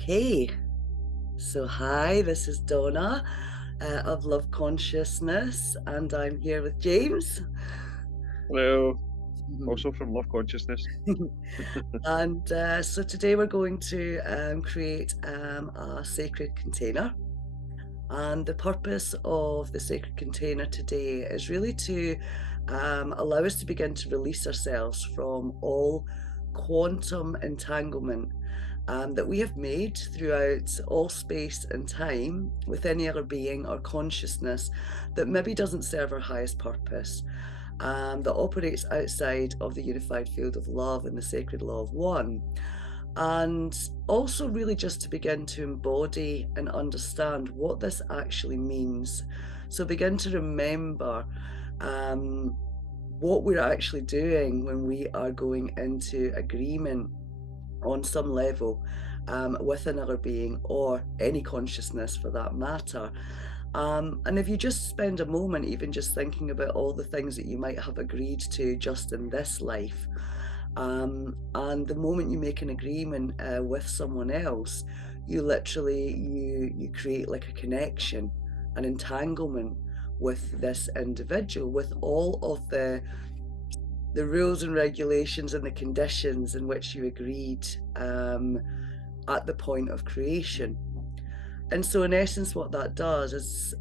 Okay, so hi, this is Donna of Love Consciousness, and I'm here with James. Hello, Mhm. also from Love Consciousness. And so today we're going to create a sacred container. And the purpose of the sacred container today is really to allow us to begin to release ourselves from all quantum entanglement that we have made throughout all space and time with any other being or consciousness that maybe doesn't serve our highest purpose, that operates outside of the unified field of love and the sacred law of one. And also, really, just to begin to embody and understand what this actually means. So, begin to remember um, what we're actually doing when we are going into agreement on some level with another being or any consciousness for that matter. And if you just spend a moment, even just thinking about all the things that you might have agreed to just in this life, and the moment you make an agreement with someone else, you literally you create like a connection, an entanglement with this individual, with all of the rules and regulations and the conditions in which you agreed at the point of creation. And so, in essence, what that does is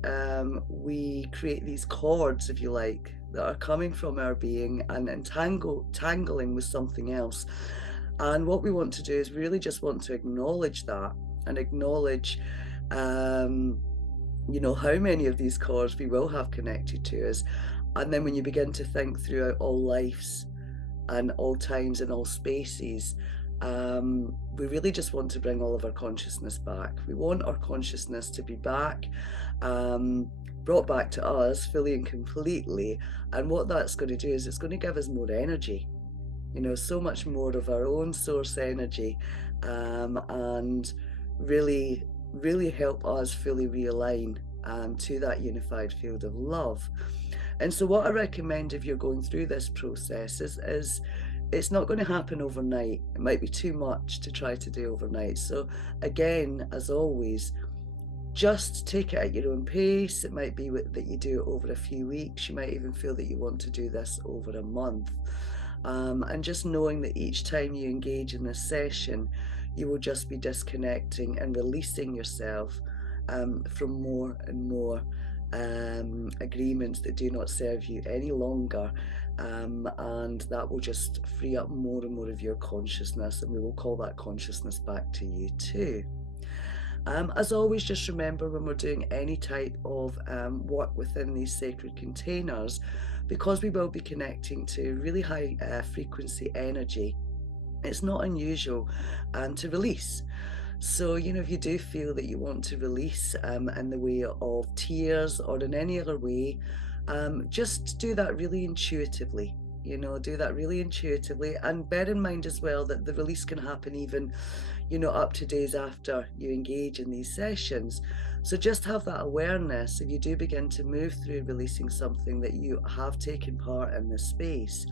we create these cords, if you like, that are coming from our being and tangling with something else. And what we want to do is really just want to acknowledge that and acknowledge, um, how many of these cords we will have connected to us. And then when you begin to think throughout all lives and all times and all spaces, we really just want to bring all of our consciousness back. We want our consciousness to be back, um, brought back to us fully and completely. And what that's going to do is it's going to give us more energy, so much more of our own source energy, and really, really help us fully realign to that unified field of love. And so, what I recommend if you're going through this process is it's not going to happen overnight. It might be too much to try to do overnight. So, again, as always, just take it at your own pace. It might be that you do it over a few weeks. You might even feel that you want to do this over a month. And just knowing that each time you engage in this session, you will just be disconnecting and releasing yourself from more and more agreements that do not serve you any longer. And that will just free up more and more of your consciousness, and we will call that consciousness back to you too. As always, just remember when we're doing any type of work within these sacred containers, because we will be connecting to really high frequency energy, it's not unusual to release. So, if you do feel that you want to release in the way of tears or in any other way, just do that really intuitively. Do that really intuitively. And bear in mind as well that the release can happen even, up to days after you engage in these sessions. So just have that awareness if you do begin to move through releasing something that you have taken part in this space.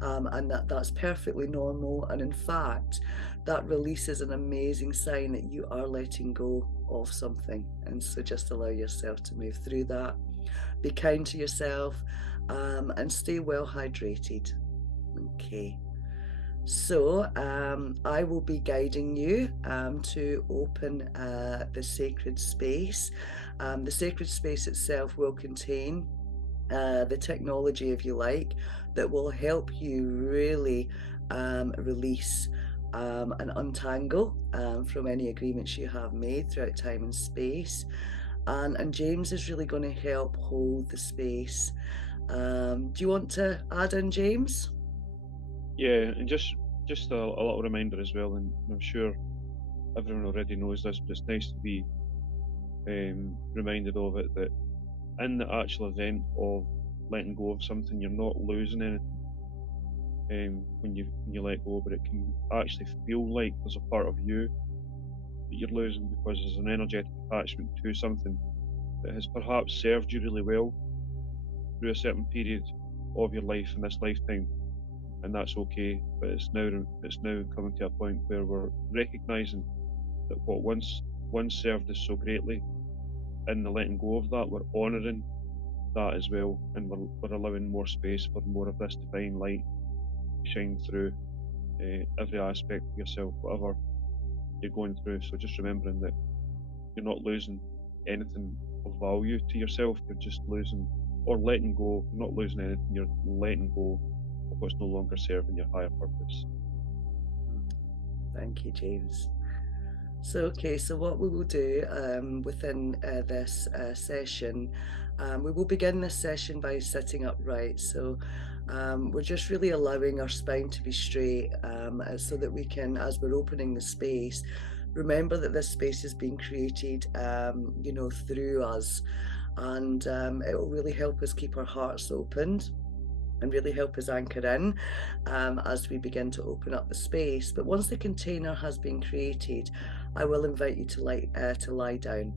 And that's perfectly normal. And in fact, that release is an amazing sign that you are letting go of something. And so just allow yourself to move through that. Be kind to yourself, and stay well hydrated. Okay. So I will be guiding you to open the sacred space. The sacred space itself will contain the technology, if you like, that will help you really release and untangle from any agreements you have made throughout time and space. And James is really going to help hold the space. Do you want to add in, James? Yeah, and just a little reminder as well, and I'm sure everyone already knows this, but it's nice to be reminded of it, that in the actual event of letting go of something, you're not losing anything when you let go, but it can actually feel like there's a part of you that you're losing because there's an energetic attachment to something that has perhaps served you really well through a certain period of your life in this lifetime, and that's okay. But it's now coming to a point where we're recognizing that what once served us so greatly, in the letting go of that, we're honouring that as well, and we're allowing more space for more of this divine light to shine through every aspect of yourself, whatever you're going through. So just remembering that you're not losing anything of value to yourself, you're just losing or letting go. You're not losing anything, you're letting go of what's no longer serving your higher purpose. Thank you, James. So, okay, so what we will do within this session, we will begin this session by sitting upright. So we're just really allowing our spine to be straight so that we can, as we're opening the space, remember that this space is being created, you know, through us. And it will really help us keep our hearts opened and really help us anchor in as we begin to open up the space. But once the container has been created, I will invite you to lie down.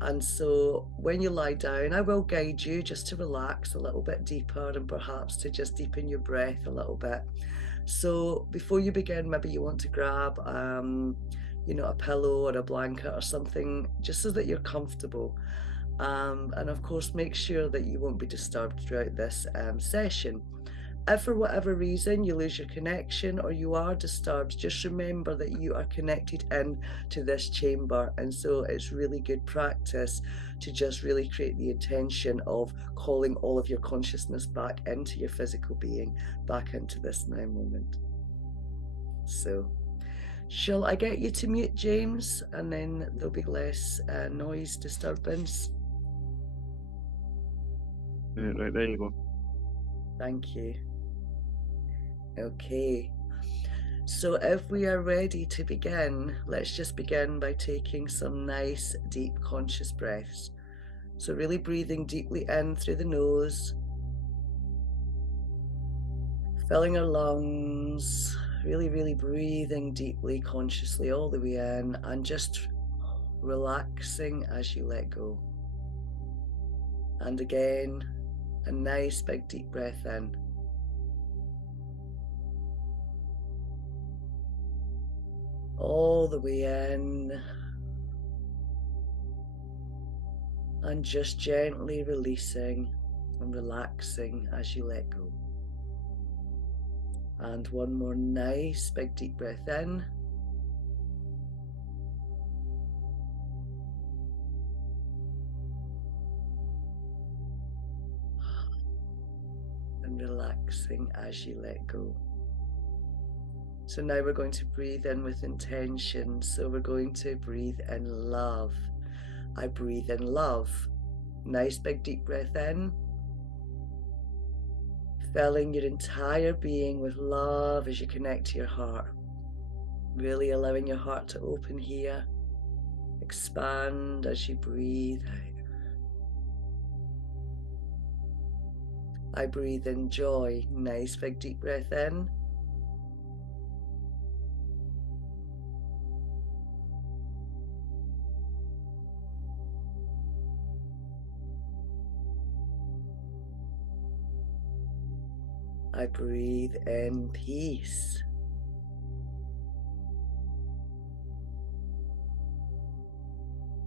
And so when you lie down, I will guide you just to relax a little bit deeper and perhaps to just deepen your breath a little bit. So before you begin, maybe you want to grab, you know, a pillow or a blanket or something, just so that you're comfortable. And of course, make sure that you won't be disturbed throughout this session. If for whatever reason you lose your connection or you are disturbed, just remember that you are connected in to this chamber. And so it's really good practice to just really create the intention of calling all of your consciousness back into your physical being, back into this now moment. So shall I get you to mute, James? And then there'll be less noise disturbance. Right, there you go. Thank you. Okay, so if we are ready to begin, let's just begin by taking some nice deep conscious breaths. So really breathing deeply in through the nose, filling our lungs, really breathing deeply, consciously all the way in, and just relaxing as you let go. And again, a nice big deep breath in. All the way in, and just gently releasing and relaxing as you let go. And one more nice big deep breath in. And relaxing as you let go. So now we're going to breathe in with intention. So we're going to breathe in love. I breathe in love. Nice big deep breath in. Filling your entire being with love as you connect to your heart. Really allowing your heart to open here. Expand as you breathe out. I breathe in joy. Nice big deep breath in. I breathe in peace.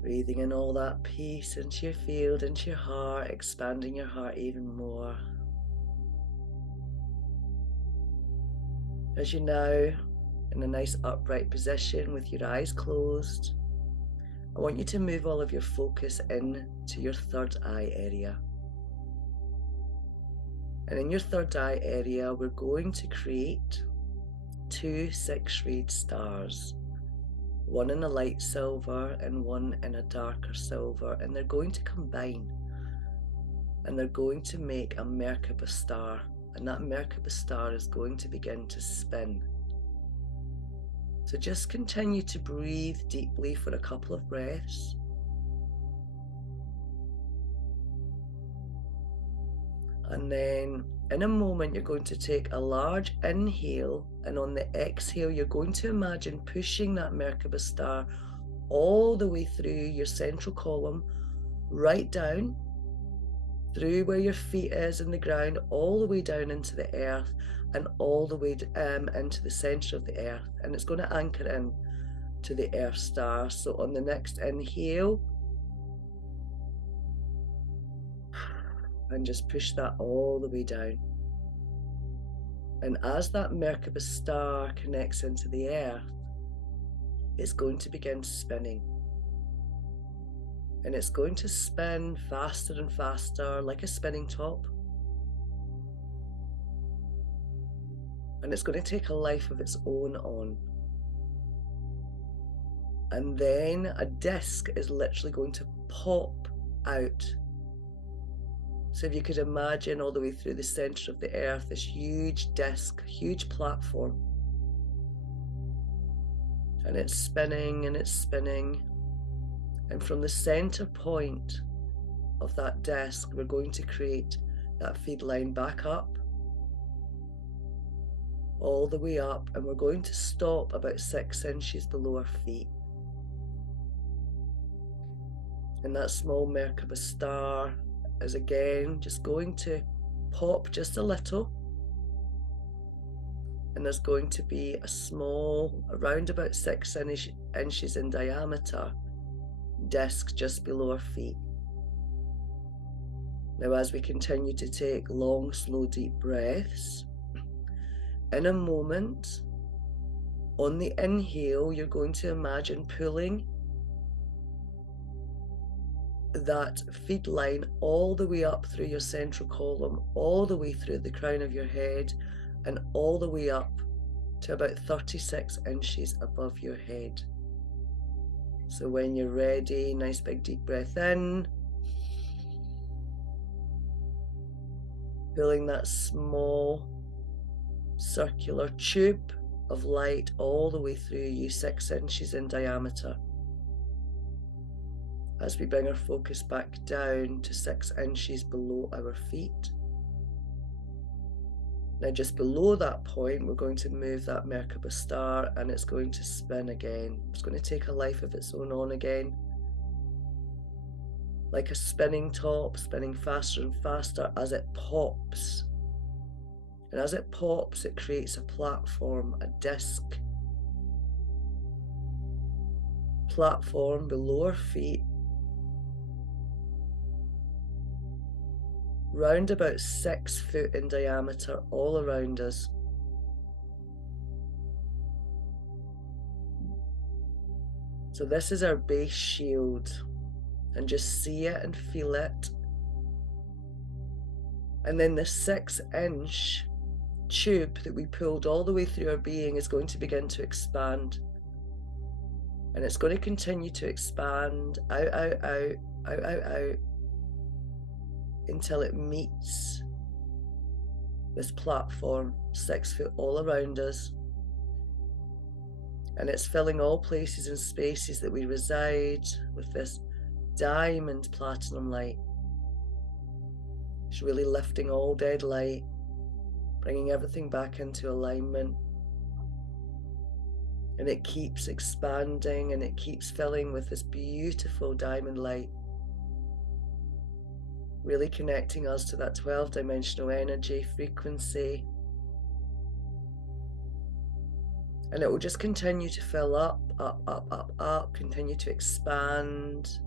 Breathing in all that peace into your field, into your heart, expanding your heart even more. As you're now in a nice upright position with your eyes closed, I want you to move all of your focus into your third eye area. And in your third eye area, we're going to create 2 6-rayed stars, one in a light silver and one in a darker silver, and they're going to combine and they're going to make a Merkaba star, and that Merkaba star is going to begin to spin. So just continue to breathe deeply for a couple of breaths. And then in a moment, you're going to take a large inhale, and on the exhale, you're going to imagine pushing that Merkaba star all the way through your central column, right down, through where your feet is in the ground, all the way down into the earth, and all the way into the center of the earth. And it's going to anchor in to the Earth Star. So on the next inhale, and just push that all the way down. And as that Merkaba star connects into the Earth, it's going to begin spinning. And it's going to spin faster and faster, like a spinning top. And it's going to take a life of its own on. And then a disc is literally going to pop out. So if you could imagine all the way through the center of the Earth, this huge disc, huge platform. And it's spinning and it's spinning. And from the center point of that disc, we're going to create that feed line back up, all the way up, and we're going to stop about 6 inches below our feet. And that small Merkaba star is again just going to pop just a little. And there's going to be a small, around about 6 inches in diameter, disc just below our feet. Now, as we continue to take long, slow, deep breaths, in a moment, on the inhale, you're going to imagine pulling that feed line all the way up through your central column, all the way through the crown of your head, and all the way up to about 36 inches above your head. So when you're ready, nice big deep breath in, pulling that small circular tube of light all the way through you, 6 inches in diameter. As we bring our focus back down to 6 inches below our feet. Now just below that point, we're going to move that Merkaba star and it's going to spin again. It's going to take a life of its own on again. Like a spinning top, spinning faster and faster as it pops. And as it pops, it creates a platform, a disc. Platform below our feet. Round about 6 foot in diameter all around us. So this is our base shield, and just see it and feel it. And then the 6-inch tube that we pulled all the way through our being is going to begin to expand. And it's going to continue to expand out, out, out, out, out, out, until it meets this platform, 6 foot all around us. And it's filling all places and spaces that we reside with this diamond platinum light. It's really lifting all dead light, bringing everything back into alignment. And it keeps expanding and it keeps filling with this beautiful diamond light. Really connecting us to that 12-dimensional energy frequency. And it will just continue to fill up, up, up, up, up, continue to expand.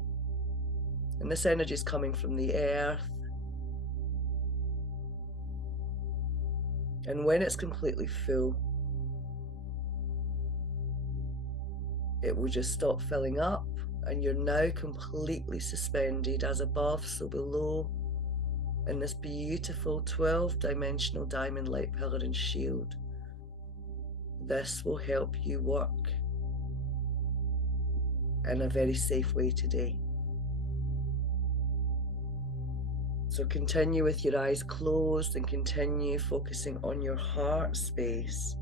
And this energy is coming from the earth. And when it's completely full, it will just stop filling up. And you're now completely suspended as above, so below, in this beautiful 12-dimensional diamond light pillar and shield. This will help you work in a very safe way today. So continue with your eyes closed and continue focusing on your heart space.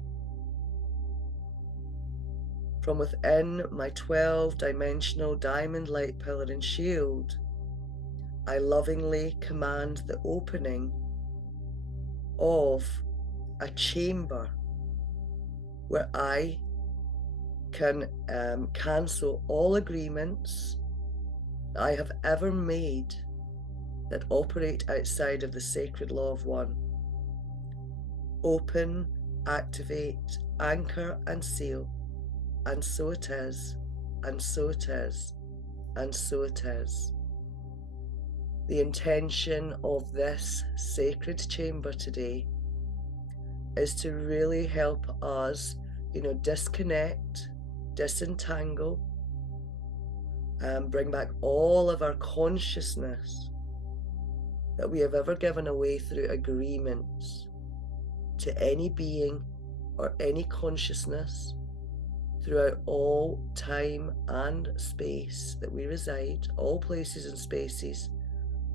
From within my 12-dimensional diamond light pillar and shield, I lovingly command the opening of a chamber where I can cancel all agreements I have ever made that operate outside of the sacred law of one. Open, activate, anchor, and seal and so it is, and so it is, and so it is. The intention of this sacred chamber today is to really help us, disconnect, disentangle, and bring back all of our consciousness that we have ever given away through agreements to any being or any consciousness throughout all time and space that we reside, all places and spaces,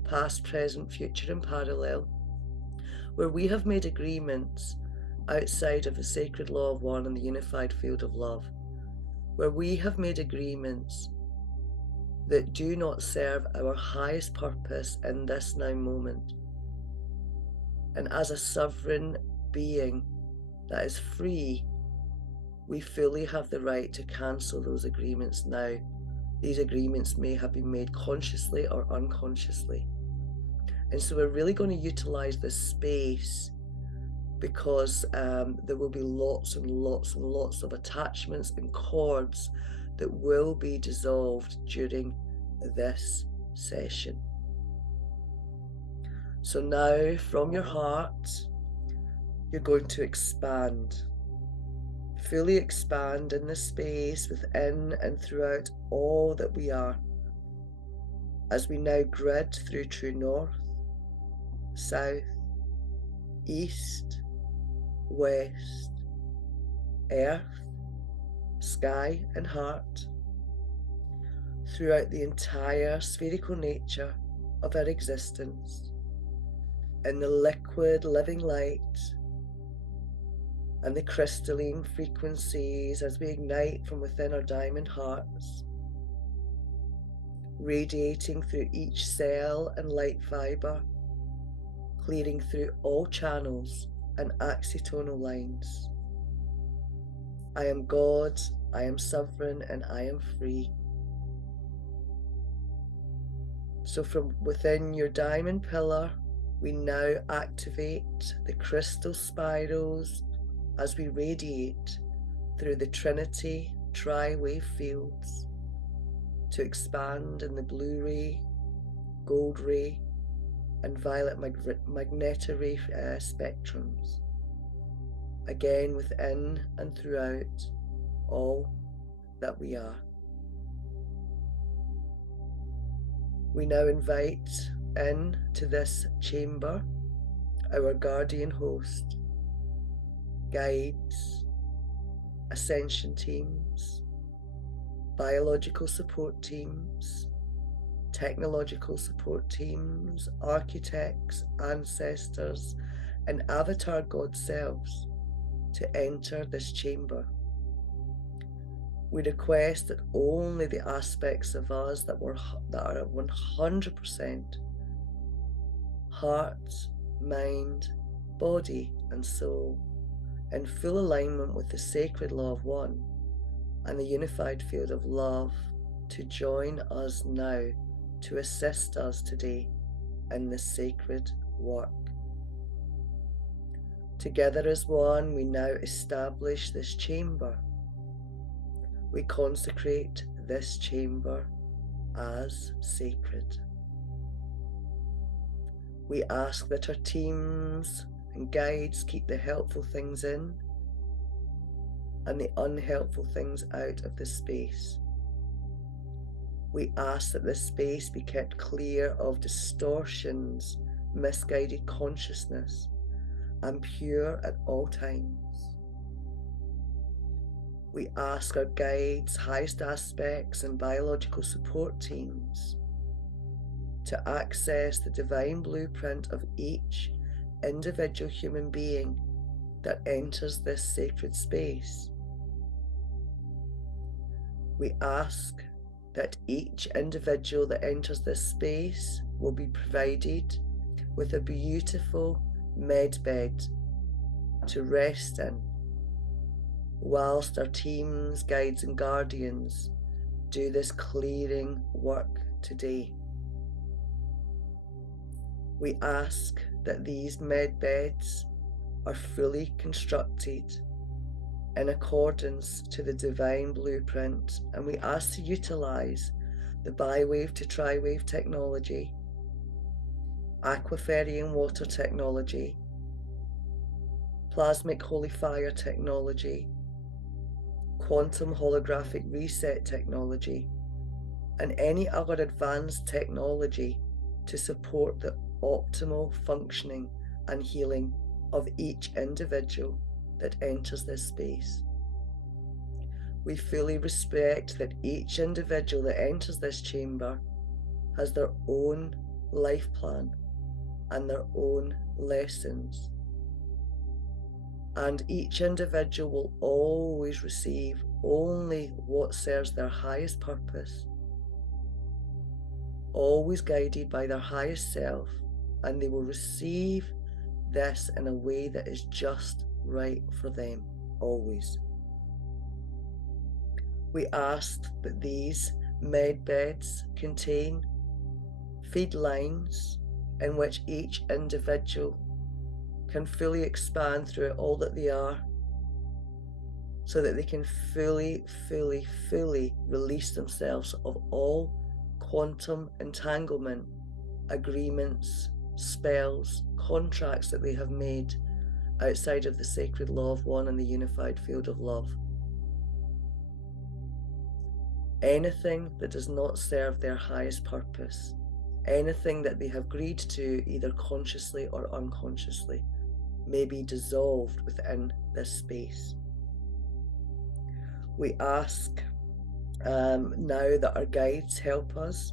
past, present, future, and parallel, where we have made agreements outside of the sacred law of one and the unified field of love, where we have made agreements that do not serve our highest purpose in this now moment. And as a sovereign being that is free, we fully have the right to cancel those agreements now. These agreements may have been made consciously or unconsciously. And so we're really going to utilize this space because there will be lots and lots and lots of attachments and cords that will be dissolved during this session. So now, from your heart, you're going to expand, fully expand in the space within and throughout all that we are, as we now grid through true north, south, east, west, earth, sky, and heart, throughout the entire spherical nature of our existence, in the liquid living light and the crystalline frequencies as we ignite from within our diamond hearts, radiating through each cell and light fiber, clearing through all channels and axiatonal lines. I am God, I am sovereign, and I am free. So from within your diamond pillar, we now activate the crystal spirals as we radiate through the Trinity tri-wave fields to expand in the blue ray, gold ray, and violet magnetic ray spectrums, again within and throughout all that we are. We now invite into this chamber our guardian host, guides, ascension teams, biological support teams, technological support teams, architects, ancestors, and avatar God selves to enter this chamber. We request that only the aspects of us that are 100% heart, mind, body, and soul, in full alignment with the sacred law of one and the unified field of love, to join us now to assist us today in this sacred work. Together as one, we now establish this chamber. We consecrate this chamber as sacred. We ask that our teams and guides keep the helpful things in and the unhelpful things out of the space. We ask that this space be kept clear of distortions, misguided consciousness, and pure at all times. We ask our guides, highest aspects, and biological support teams to access the divine blueprint of each individual human being that enters this sacred space. We ask that each individual that enters this space will be provided with a beautiful med bed to rest in, whilst our teams, guides, and guardians do this clearing work today. We ask that these med beds are fully constructed in accordance to the divine blueprint, and we ask to utilize the bi-wave to tri-wave technology, aquiferian water technology, plasmic holy fire technology, quantum holographic reset technology, and any other advanced technology to support the optimal functioning and healing of each individual that enters this space. We fully respect that each individual that enters this chamber has their own life plan and their own lessons. And each individual will always receive only what serves their highest purpose, always guided by their highest self, and they will receive this in a way that is just right for them, always. We ask that these med beds contain feed lines in which each individual can fully expand through all that they are, so that they can fully release themselves of all quantum entanglement, agreements, spells, contracts that they have made outside of the sacred law of one and the unified field of love. Anything that does not serve their highest purpose, anything that they have agreed to either consciously or unconsciously, may be dissolved within this space. We ask now that our guides help us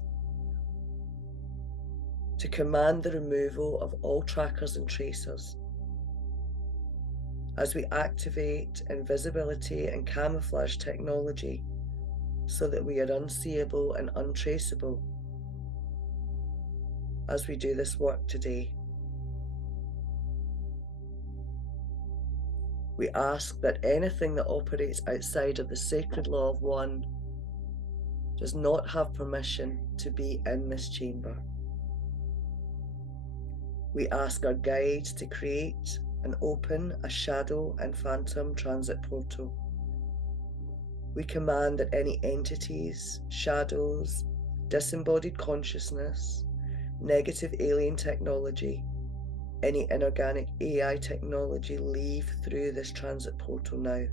to command the removal of all trackers and tracers as we activate invisibility and camouflage technology so that we are unseeable and untraceable as we do this work today. We ask that anything that operates outside of the sacred law of one does not have permission to be in this chamber. We ask our guides to create and open a shadow and phantom transit portal. We command that any entities, shadows, disembodied consciousness, negative alien technology, any inorganic AI technology leave through this transit portal now.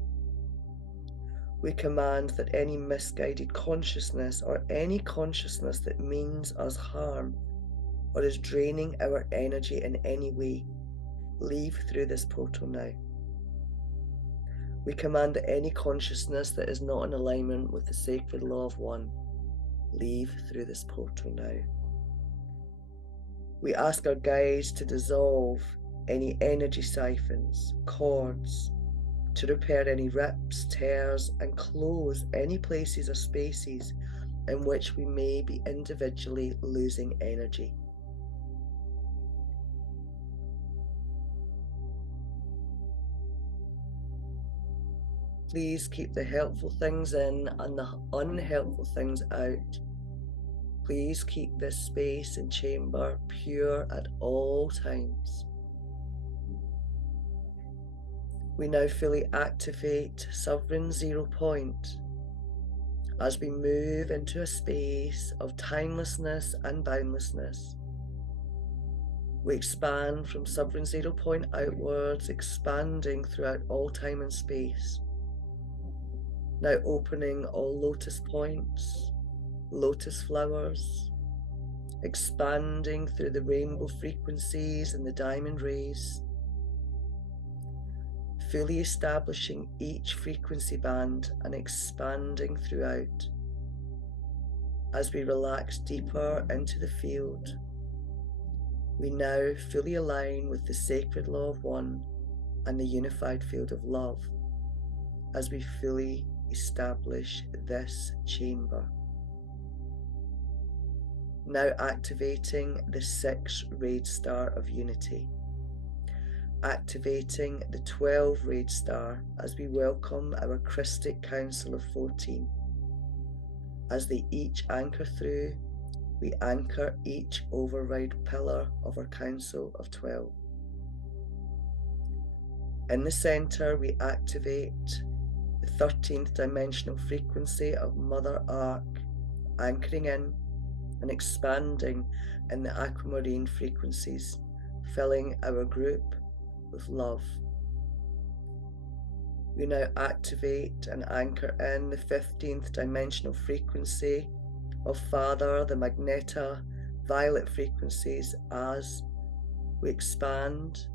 We command that any misguided consciousness or any consciousness that means us harm or is draining our energy in any way leave through this portal now. We command that any consciousness that is not in alignment with the sacred law of one leave through this portal now. We ask our guides to dissolve any energy siphons, cords, to repair any rips, tears, and close any places or spaces in which we may be individually losing energy. Please keep the helpful things in and the unhelpful things out. Please keep this space and chamber pure at all times. We now fully activate Sovereign Zero Point as we move into a space of timelessness and boundlessness. We expand from Sovereign Zero Point outwards, expanding throughout all time and space. Now opening all lotus points, lotus flowers, expanding through the rainbow frequencies and the diamond rays, fully establishing each frequency band and expanding throughout. As we relax deeper into the field, we now fully align with the sacred law of one and the unified field of love as we fully establish this chamber. Now activating the 6 Raid Star of Unity, activating the 12 Raid Star as we welcome our Krystic Council of 14. As they each anchor through, we anchor each override pillar of our Council of 12. In the center, we activate the 13th dimensional frequency of Mother Arc, anchoring in and expanding in the aquamarine frequencies, filling our group with love. We now activate and anchor in the 15th dimensional frequency of Father, the Magneta, violet frequencies, as we expand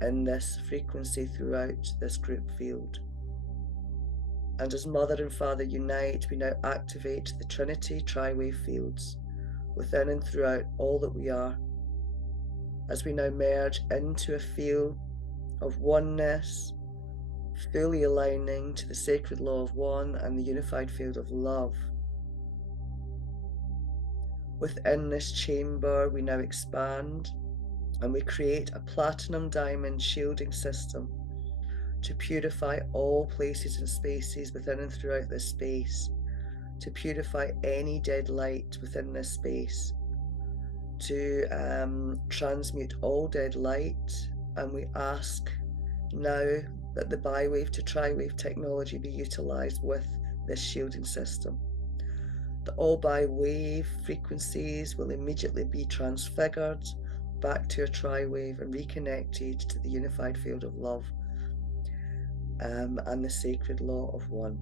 in this frequency throughout this group field. And as Mother and Father unite, we now activate the Trinity tri-wave fields within and throughout all that we are, as we now merge into a field of oneness, fully aligning to the sacred law of one and the unified field of love. Within this chamber, we now expand and we create a platinum diamond shielding system to purify all places and spaces within and throughout this space, to purify any dead light within this space, to transmute all dead light. And we ask now that the bi-wave to tri-wave technology be utilized with this shielding system. The all bi-wave frequencies will immediately be transfigured back to a tri-wave and reconnected to the unified field of love and the sacred law of one.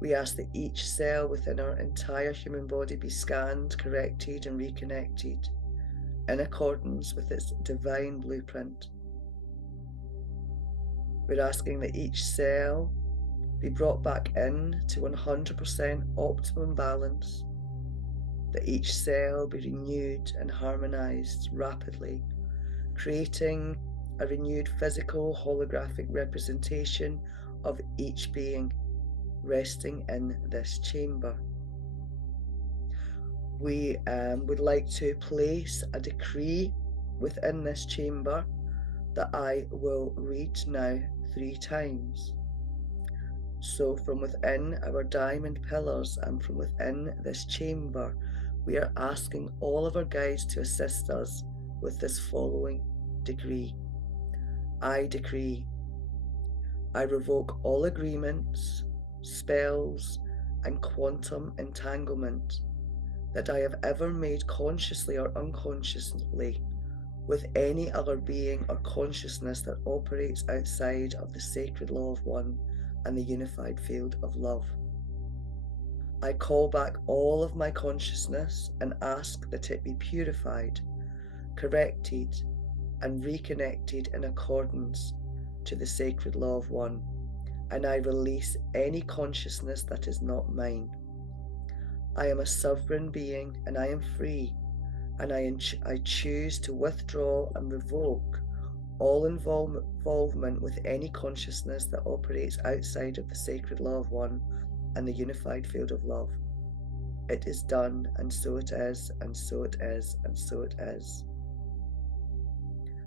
We ask that each cell within our entire human body be scanned, corrected, and reconnected in accordance with its divine blueprint. We're asking that each cell be brought back in to 100% optimum balance, that each cell be renewed and harmonized rapidly, creating a renewed physical holographic representation of each being resting in this chamber. We would like to place a decree within this chamber that I will read now 3 times. So from within our diamond pillars and from within this chamber, we are asking all of our guides to assist us with this following decree. I decree, I revoke all agreements, spells, and quantum entanglement that I have ever made consciously or unconsciously with any other being or consciousness that operates outside of the sacred law of one and the unified field of love. I call back all of my consciousness and ask that it be purified, corrected, and reconnected in accordance to the sacred law of one, and I release any consciousness that is not mine. I am a sovereign being and I am free, and I choose to withdraw and revoke all involvement with any consciousness that operates outside of the sacred law of one and the unified field of love. It is done, and so it is, and so it is, and so it is.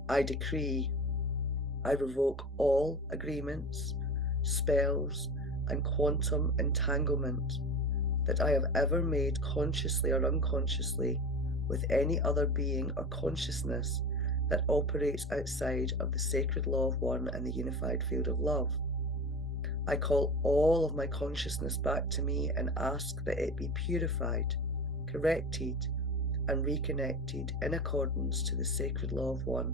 I decree, I revoke all agreements, spells, and quantum entanglement that I have ever made consciously or unconsciously with any other being or consciousness that operates outside of the sacred law of one and the unified field of love. I call all of my consciousness back to me and ask that it be purified, corrected, and reconnected in accordance to the sacred law of one,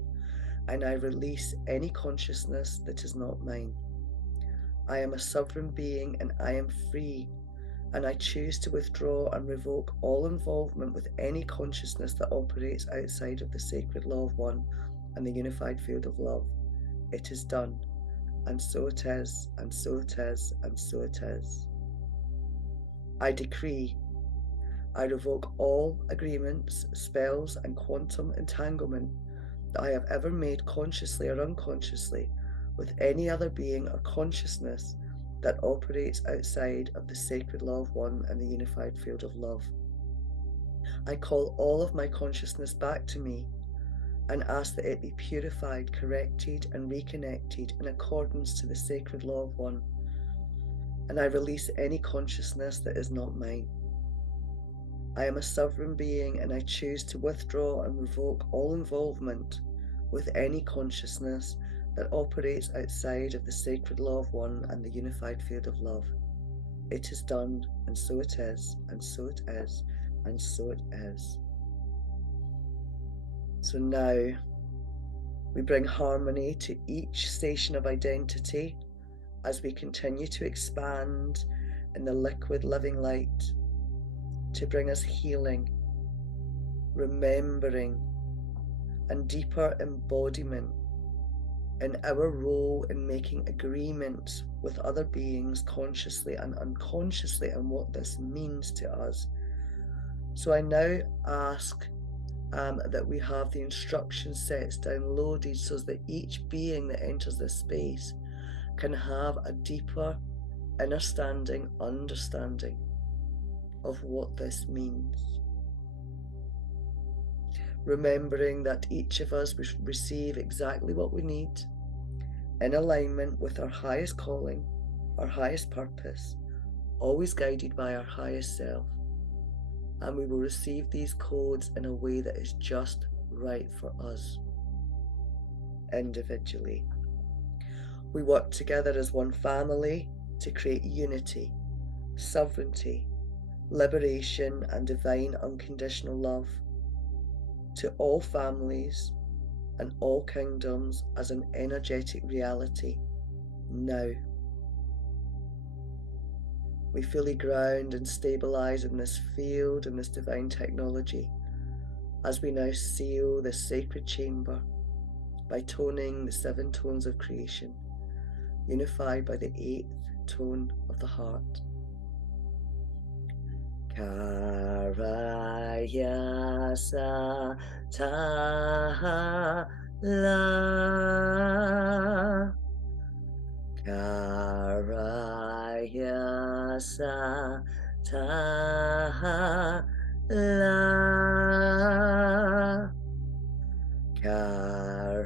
and I release any consciousness that is not mine. I am a sovereign being and I am free, and I choose to withdraw and revoke all involvement with any consciousness that operates outside of the sacred law of one and the unified field of love. It is done, and so it is, and so it is, and so it is. I decree, I revoke all agreements, spells, and quantum entanglement that I have ever made consciously or unconsciously with any other being or consciousness that operates outside of the sacred law of one and the unified field of love. I call all of my consciousness back to me and ask that it be purified, corrected, and reconnected in accordance to the sacred law of one, and I release any consciousness that is not mine. I am a sovereign being and I choose to withdraw and revoke all involvement with any consciousness that operates outside of the sacred law of one and the unified field of love. It is done, and so it is, and so it is, and so it is. So now we bring harmony to each station of identity as we continue to expand in the liquid living light to bring us healing, remembering, and deeper embodiment in our role in making agreements with other beings consciously and unconsciously and what this means to us. So I now ask that we have the instruction sets downloaded so that each being that enters this space can have a deeper understanding of what this means. Remembering that each of us will receive exactly what we need in alignment with our highest calling, our highest purpose, always guided by our highest self. And we will receive these codes in a way that is just right for us, individually. We work together as one family to create unity, sovereignty, liberation, and divine unconditional love to all families and all kingdoms as an energetic reality now. We fully ground and stabilize in this field and this divine technology as we now seal this sacred chamber by toning the 7 tones of creation, unified by the 8th tone of the heart. Karaya sa ta la. Karaya sa ta la.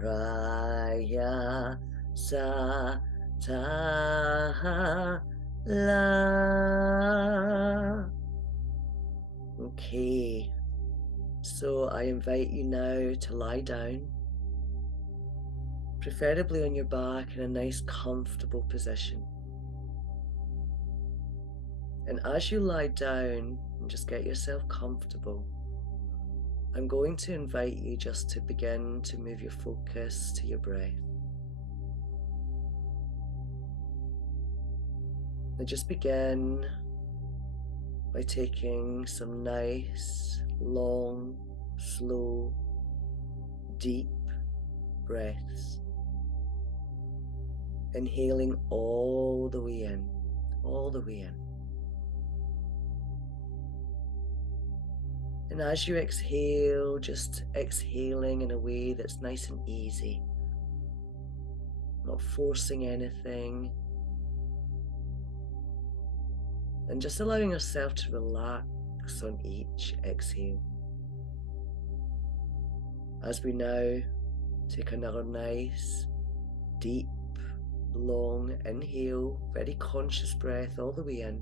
Karaya sa ta la. Okay, so I invite you now to lie down, preferably on your back in a nice comfortable position. And as you lie down and just get yourself comfortable, I'm going to invite you just to begin to move your focus to your breath. And just begin by taking some nice, long, slow, deep breaths. Inhaling all the way in, all the way in. And as you exhale, just exhaling in a way that's nice and easy, not forcing anything, and just allowing yourself to relax on each exhale. As we now take another nice, deep, long inhale, very conscious breath all the way in.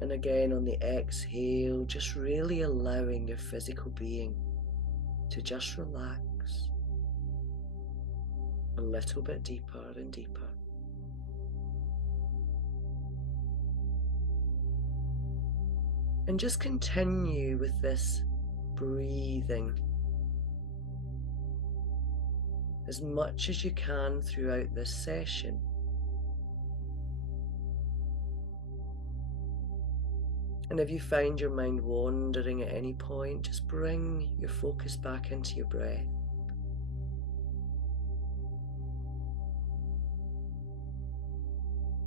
And again on the exhale, just really allowing your physical being to just relax a little bit deeper and deeper. And just continue with this breathing as much as you can throughout this session. And if you find your mind wandering at any point, just bring your focus back into your breath.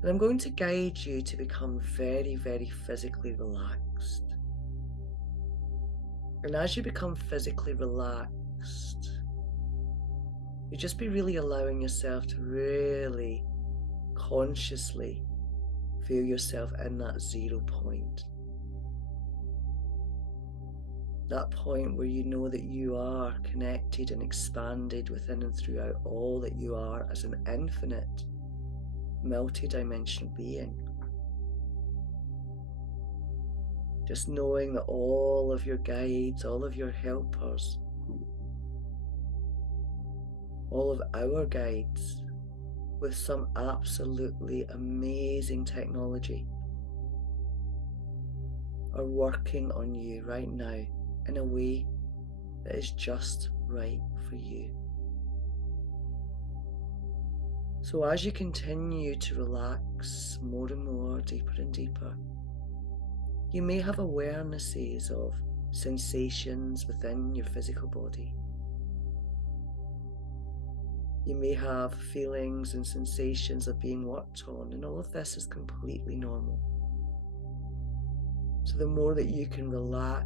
And I'm going to guide you to become very, very physically relaxed. And as you become physically relaxed, you just be really allowing yourself to really consciously feel yourself in that 0 point. That point where you know that you are connected and expanded within and throughout all that you are as an infinite, multi-dimensional being. Just knowing that all of your guides, all of your helpers, all of our guides with some absolutely amazing technology are working on you right now in a way that is just right for you. So as you continue to relax more and more, deeper and deeper, you may have awarenesses of sensations within your physical body. You may have feelings and sensations of being worked on, and all of this is completely normal. So the more that you can relax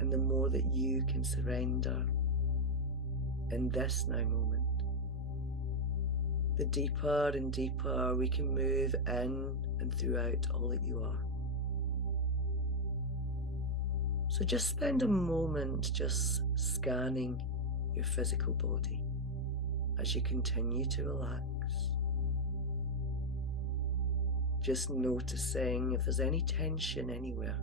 and the more that you can surrender in this now moment, the deeper and deeper we can move in and throughout all that you are. So just spend a moment just scanning your physical body as you continue to relax. Just noticing if there's any tension anywhere.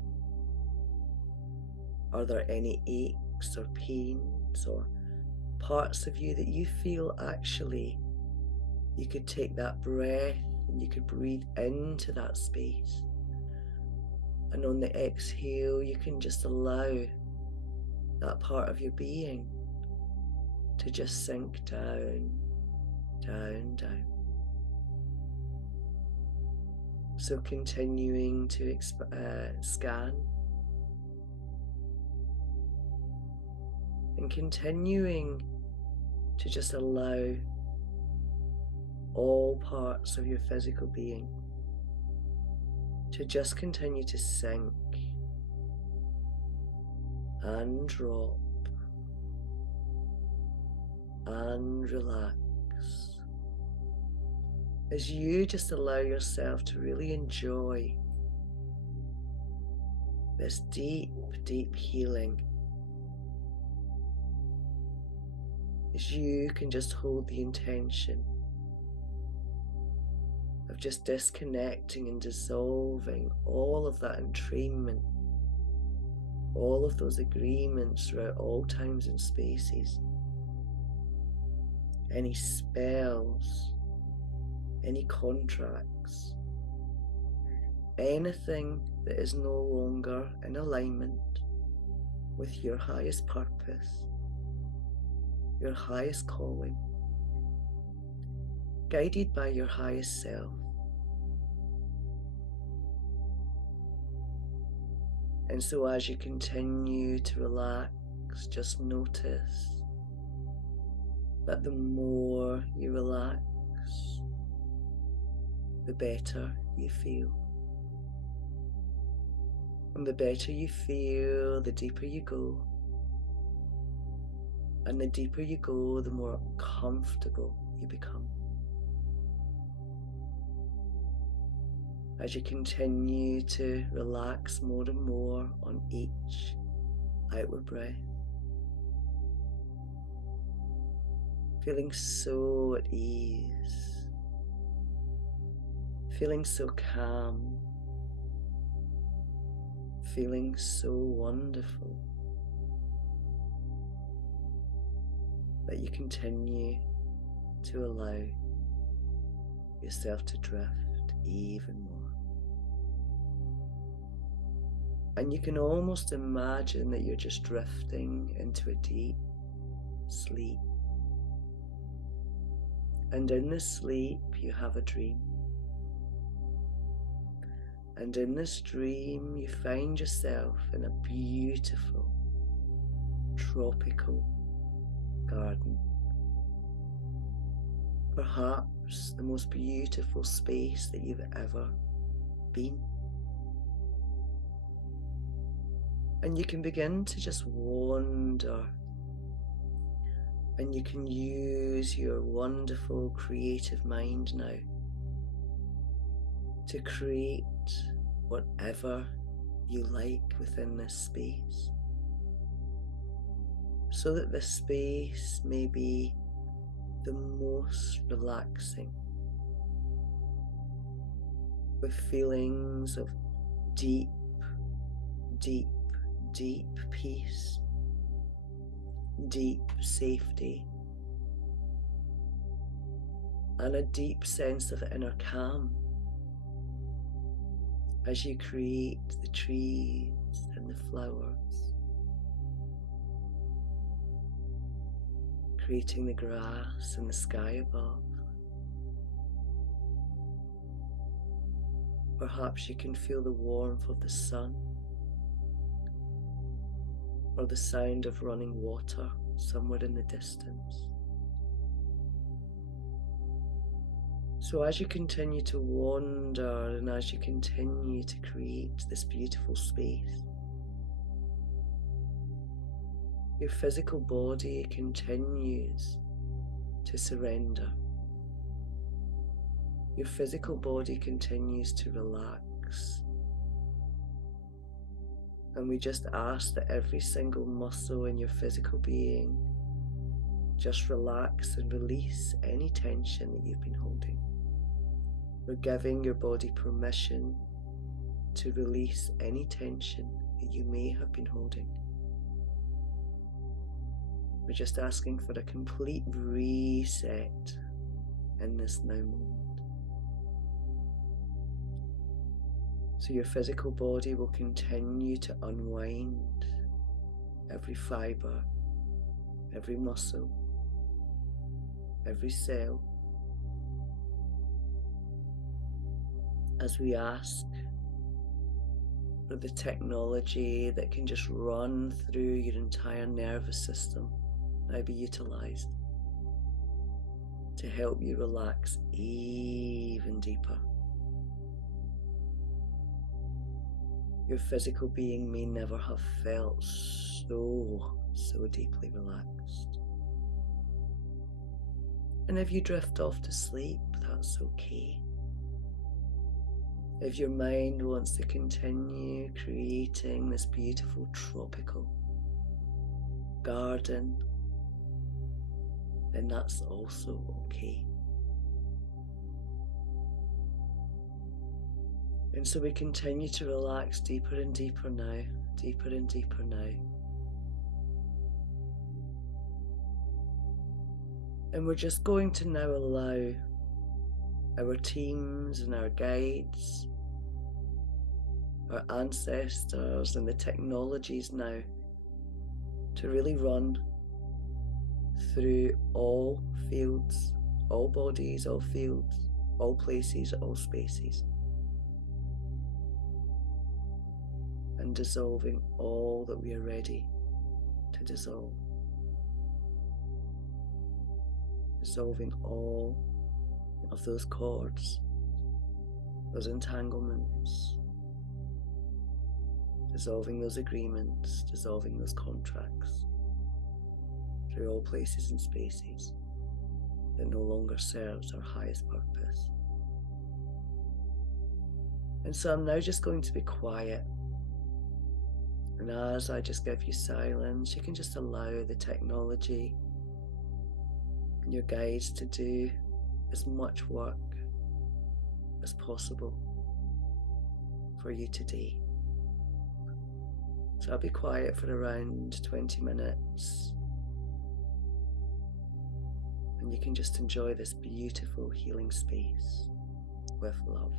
Are there any aches or pains or parts of you that you feel actually you could take that breath and you could breathe into that space? And on the exhale, you can just allow that part of your being to just sink down, down, down. So continuing to scan and continuing to just allow all parts of your physical being to just continue to sink and drop and relax as you just allow yourself to really enjoy this deep, deep healing. As you can just hold the intention of just disconnecting and dissolving all of that entrainment, all of those agreements throughout all times and spaces, any spells, any contracts, anything that is no longer in alignment with your highest purpose, your highest calling, guided by your highest self. And so as you continue to relax, just notice that the more you relax, the better you feel. And the better you feel, the deeper you go. And the deeper you go, the more comfortable you become. As you continue to relax more and more on each outward breath, feeling so at ease, feeling so calm, feeling so wonderful that you continue to allow yourself to drift even more. And you can almost imagine that you're just drifting into a deep sleep. And in this sleep, you have a dream. And in this dream, you find yourself in a beautiful, tropical garden. Perhaps the most beautiful space that you've ever been. And you can begin to just wander, and you can use your wonderful creative mind now to create whatever you like within this space, so that this space may be the most relaxing, with feelings of deep, deep, deep peace, deep safety, and a deep sense of inner calm as you create the trees and the flowers, creating the grass and the sky above. Perhaps you can feel the warmth of the sun or the sound of running water somewhere in the distance. So as you continue to wander and as you continue to create this beautiful space, your physical body continues to surrender. Your physical body continues to relax. And we just ask that every single muscle in your physical being just relax and release any tension that you've been holding. We're giving your body permission to release any tension that you may have been holding. We're just asking for a complete reset in this now moment. So your physical body will continue to unwind every fiber, every muscle, every cell, as we ask for the technology that can just run through your entire nervous system now be utilized to help you relax even deeper. Your physical being may never have felt so deeply relaxed. And if you drift off to sleep, that's okay. If your mind wants to continue creating this beautiful tropical garden, then that's also okay. And so we continue to relax deeper and deeper now, deeper and deeper now. And we're just going to now allow our teams and our guides, our ancestors and the technologies now to really run through all fields, all bodies, all fields, all places, all spaces, and dissolving all that we are ready to dissolve. Dissolving all of those cords, those entanglements, dissolving those agreements, dissolving those contracts through all places and spaces that no longer serves our highest purpose. And so I'm now just going to be quiet. And as I just give you silence, you can just allow the technology and your guides to do as much work as possible for you today. So I'll be quiet for around 20 minutes. And you can just enjoy this beautiful healing space with love.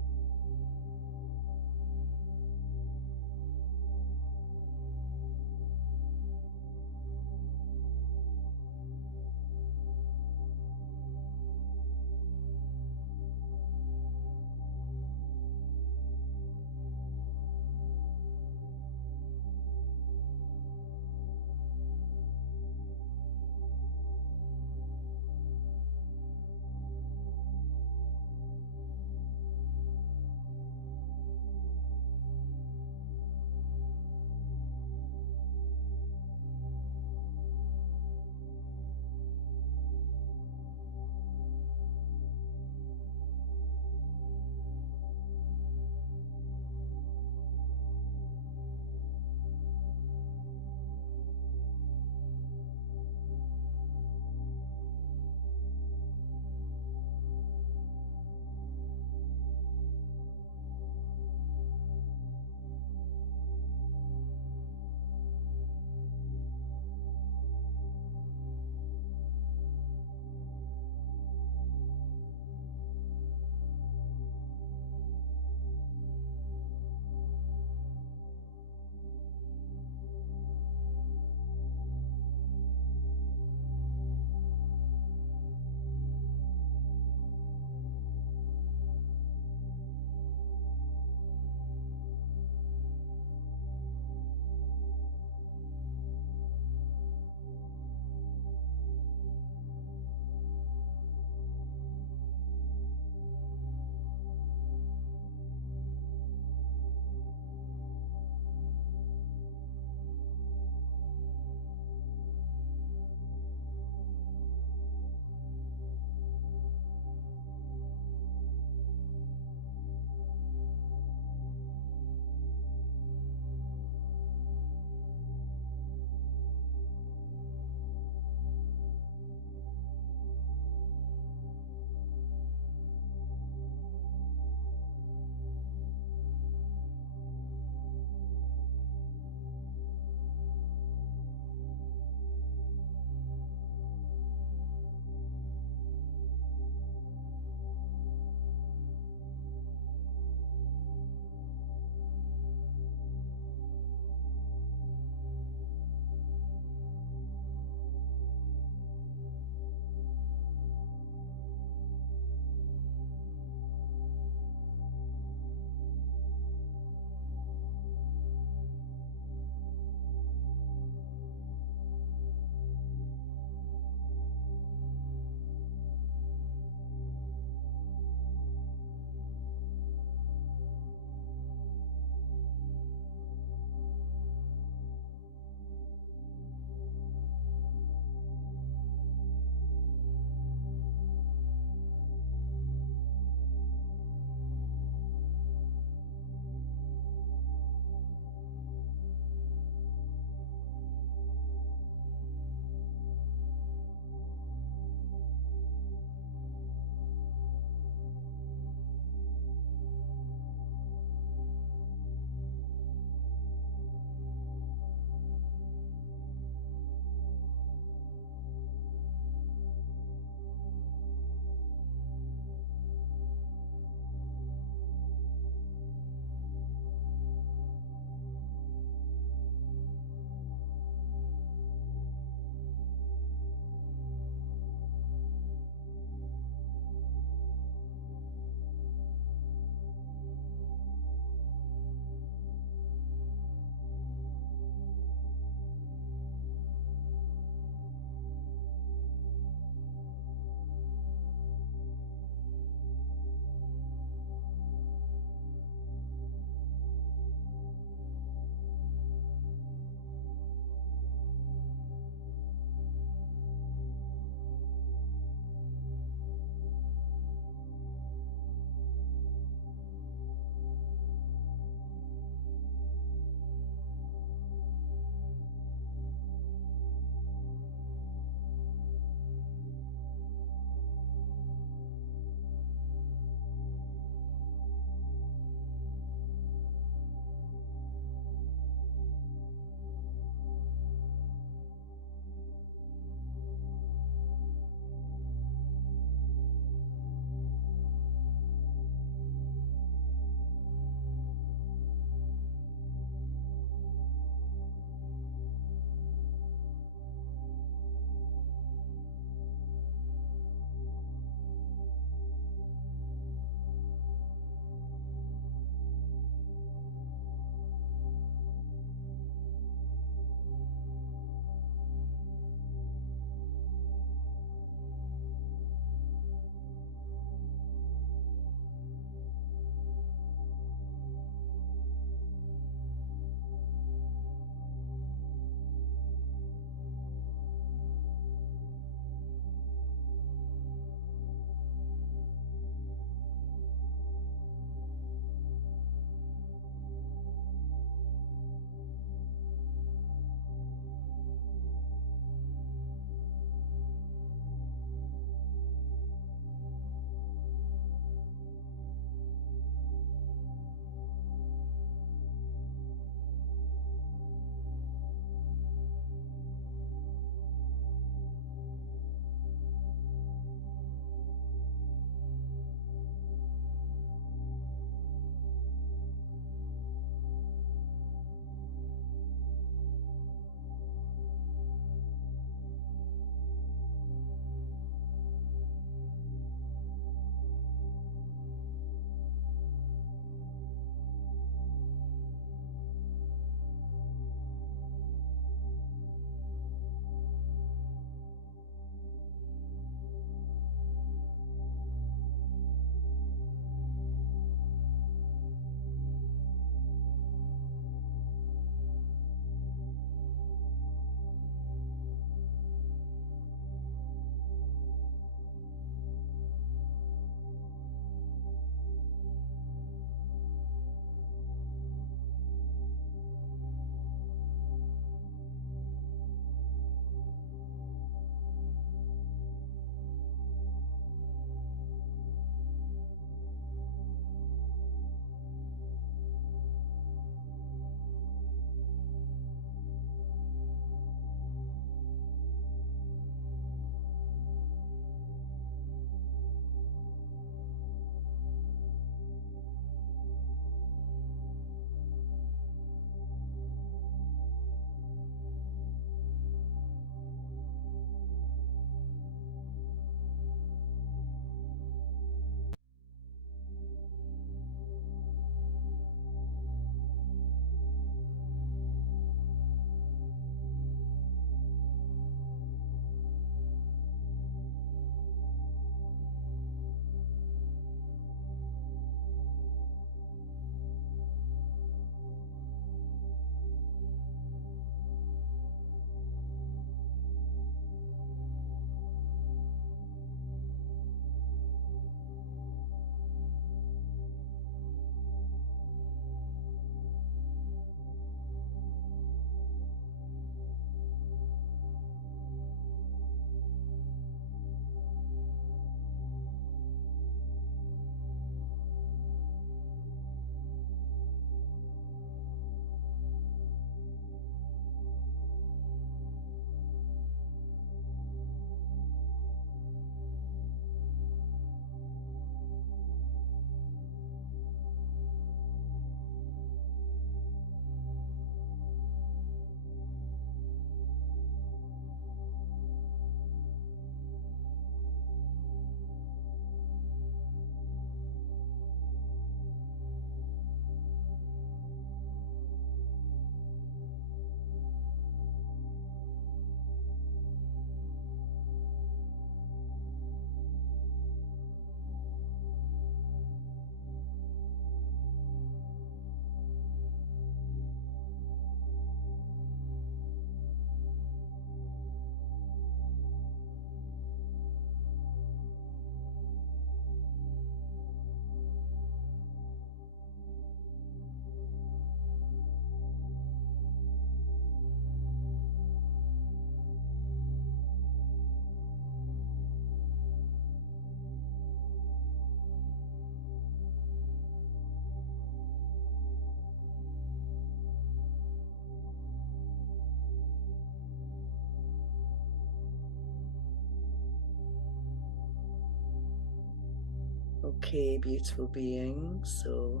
Okay, beautiful being. So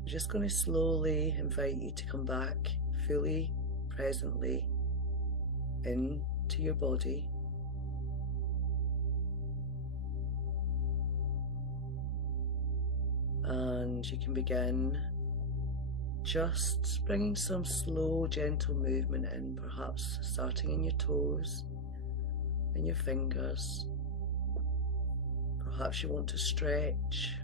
I'm just going to slowly invite you to come back fully, presently into your body. And you can begin just bringing some slow, gentle movement in, perhaps starting in your toes and your fingers. Perhaps you want to stretch.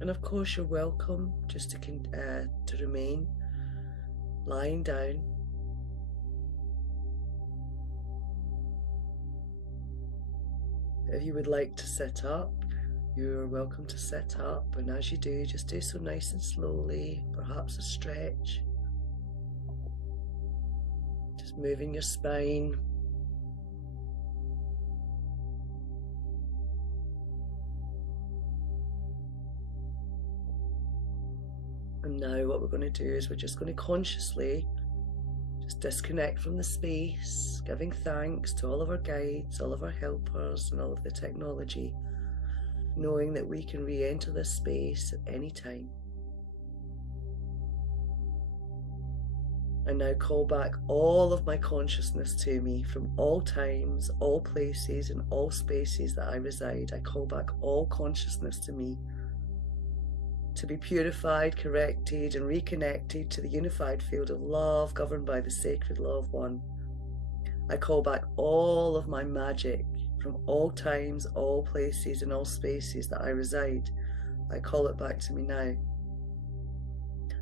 And of course, you're welcome just to remain lying down. If you would like to sit up, you're welcome to sit up, and as you do, just do so nice and slowly, perhaps a stretch. Just moving your spine. And now what we're going to do is we're just going to consciously just disconnect from the space, giving thanks to all of our guides, all of our helpers, and all of the technology, knowing that we can re-enter this space at any time. I now call back all of my consciousness to me from all times, all places, and all spaces that I reside. I call back all consciousness to me to be purified, corrected, and reconnected to the unified field of love governed by the sacred law of one. I call back all of my magic from all times, all places, and all spaces that I reside. I call it back to me now.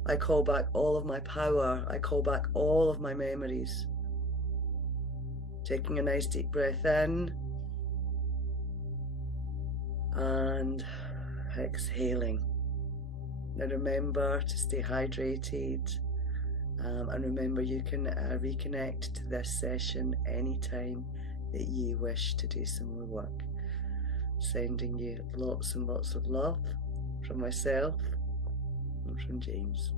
I call back all of my power. I call back all of my memories. Taking a nice deep breath in and exhaling. Now remember to stay hydrated, and remember you can reconnect to this session anytime that you wish to do some more work. Sending you lots and lots of love from myself and from James.